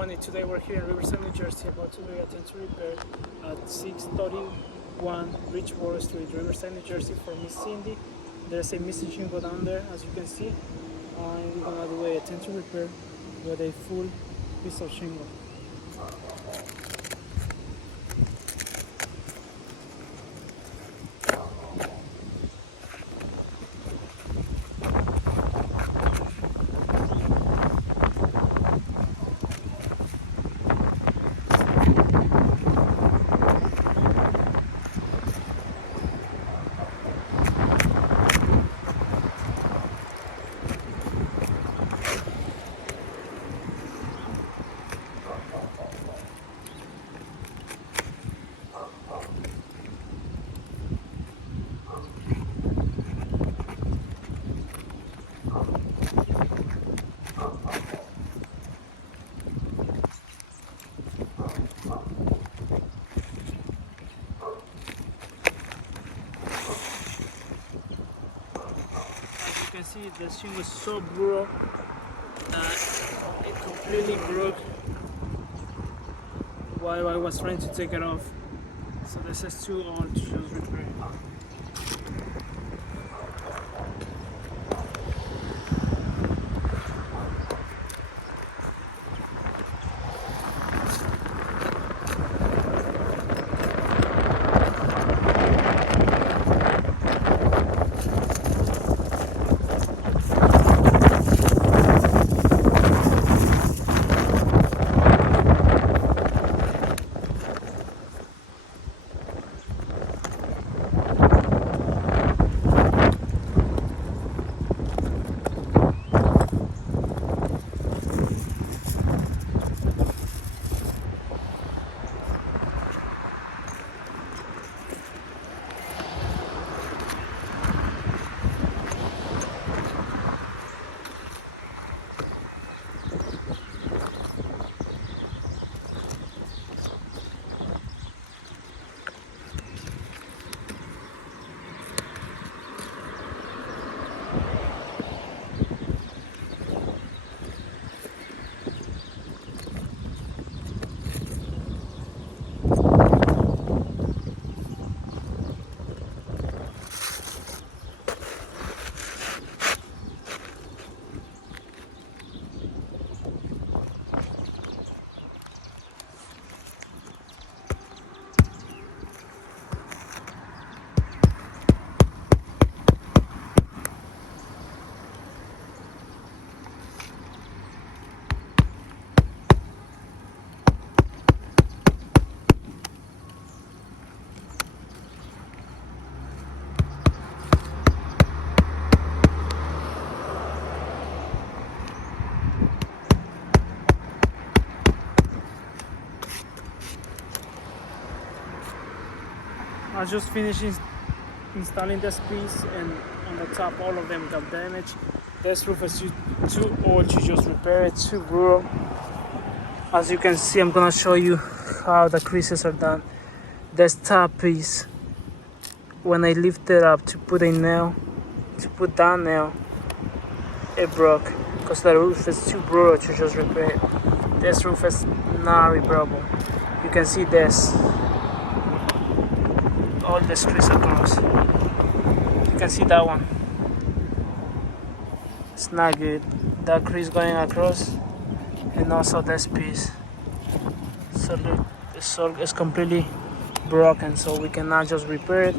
everyone, and today we're here in Riverside, New Jersey, about to do a tent repair at 631 Bridgewater Street, Riverside, New Jersey, for Miss Cindy. There's a missing shingle down there, as you can see, and we're gonna do a tent repair with a full piece of shingle. You can see the shingle was so broke that it completely broke while I was trying to take it off. So this is too old to just repair. I just finished installing this piece, and on the top all of them got damaged. This roof is too old to just repair it, too brutal. As you can see, I'm gonna show you how the creases are done. This top piece, when I lift it up to put a nail, to put that nail, it broke because the roof is too brutal to just repair it. This roof is not repairable. You can see this. All the crease across. You can see that one. It's not good. That crease going across, and also this piece. So look, it's completely broken, so we cannot just repair it.